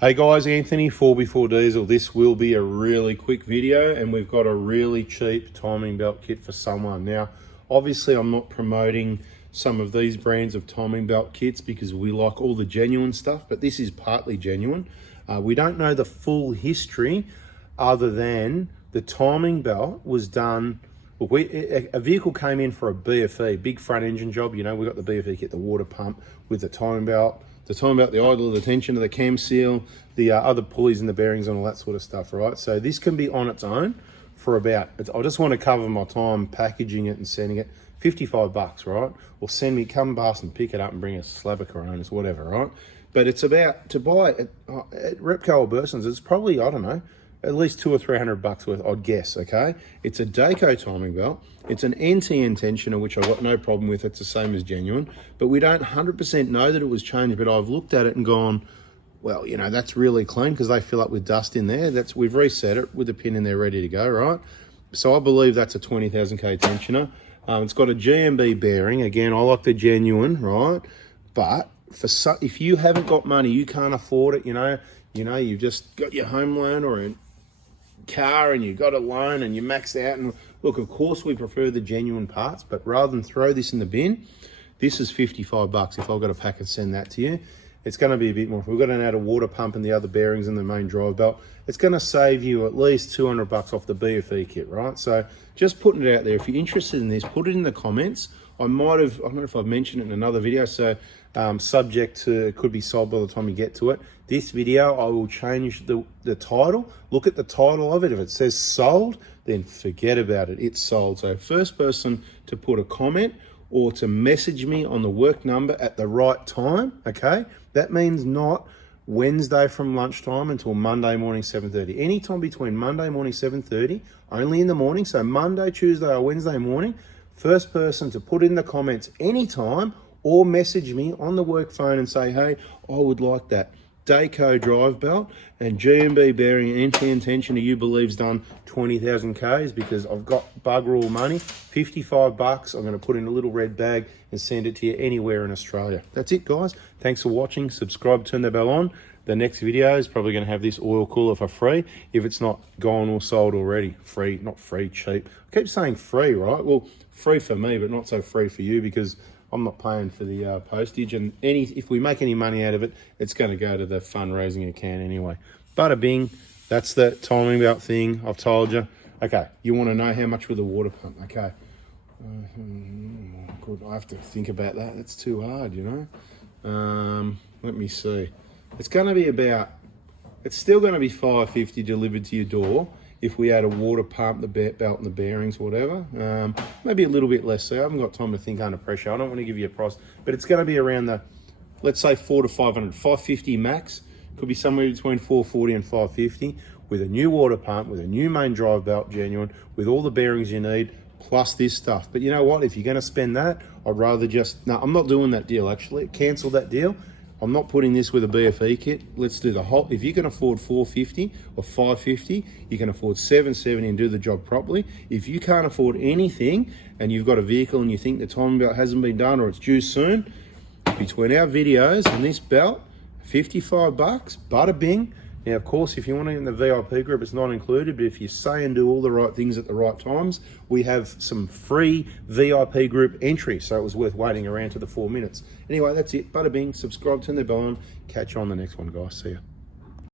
Hey guys, Anthony, 4x4 Diesel. This will be a really quick video and we've got a really cheap timing belt kit for someone. Now, obviously I'm not promoting some of these brands of timing belt kits because we like all the genuine stuff, but this is partly genuine. We don't know the full history other than the timing belt was done. A vehicle came in for a BFE, big front engine job. You know, we got the BFE kit, the water pump with the timing belt, the idler, the tensioner, the cam seal, the other pulleys and the bearings and all that sort of stuff, right? So this can be on its own for about, I just want to cover my time packaging it and sending it, 55 bucks, right? Or send me, come past and pick it up and bring a slab of Coronas, whatever, right? But it's about, to buy it at Repco or Burson's, it's probably, I don't know, at least $200 or $300 worth, I'd guess, okay? It's a Dayco timing belt. It's an NTN tensioner, which I've got no problem with. It's the same as genuine, but we don't 100% know that it was changed, but I've looked at it and gone, well, you know, that's really clean because they fill up with dust in there. We've reset it with a pin in there ready to go, right? So I believe that's a 20,000K tensioner. It's got a GMB bearing. Again, I like the genuine, right? But if you haven't got money, you can't afford it, you know, you've just got your home loan or a car and you got a loan and you maxed out, and look, of course we prefer the genuine parts, but rather than throw this in the bin, this is 55 bucks. If I've got a pack and send that to you, it's going to be a bit more. If we've got to add a water pump and the other bearings and the main drive belt, it's going to save you at least 200 bucks off the BFE kit, right? So just putting it out there. If you're interested in this, put it in the comments. I don't know if I've mentioned it in another video, so subject to, it could be sold by the time you get to it. This video, I will change the title. Look at the title of it. If it says sold, then forget about it. It's sold. So first person to put a comment or to message me on the work number at the right time, okay? That means not Wednesday from lunchtime until Monday morning 7:30. Anytime between Monday morning 7:30, only in the morning. So Monday, Tuesday or Wednesday morning, first person to put in the comments anytime or message me on the work phone and say, hey, I would like that Dayco drive belt and GMB bearing and NTN tensioner you believe's done 20,000 Ks, because I've got bugger all money, 55 bucks. I'm going to put in a little red bag and send it to you anywhere in Australia. That's it, guys. Thanks for watching. Subscribe, turn the bell on. The next video is probably going to have this oil cooler for free if it's not gone or sold already. Free, not free, cheap. I keep saying free, right? Well, free for me, but not so free for you because I'm not paying for the postage, and if we make any money out of it, it's going to go to the fundraising account anyway. Bada bing, that's the timing belt thing. I've told you. Okay, you want to know how much with the water pump? Okay, good. I have to think about that. That's too hard, you know. Let me see. It's going to be about. It's still going to be $550 delivered to your door. If we add a water pump, the belt and the bearings, whatever, maybe a little bit less. So I haven't got time to think under pressure. I don't want to give you a price, but it's going to be around the, let's say 400 to 500, 550 max. Could be somewhere between 440 and 550 with a new water pump, with a new main drive belt, genuine, with all the bearings you need, plus this stuff. But you know what? If you're going to spend that, I'd rather just, no, I'm not doing that deal actually. Cancel that deal. I'm not putting this with a BFE kit. Let's do the whole, if you can afford 450 or 550, you can afford 770 and do the job properly. If you can't afford anything and you've got a vehicle and you think the timing belt hasn't been done or it's due soon, between our videos and this belt, 55 bucks, bada bing. Now, of course, if you want to get in the VIP group, it's not included, but if you say and do all the right things at the right times, we have some free VIP group entry, so it was worth waiting around to the 4 minutes. Anyway, that's it. Bada bing, subscribe, turn the bell on. Catch you on the next one, guys. See ya.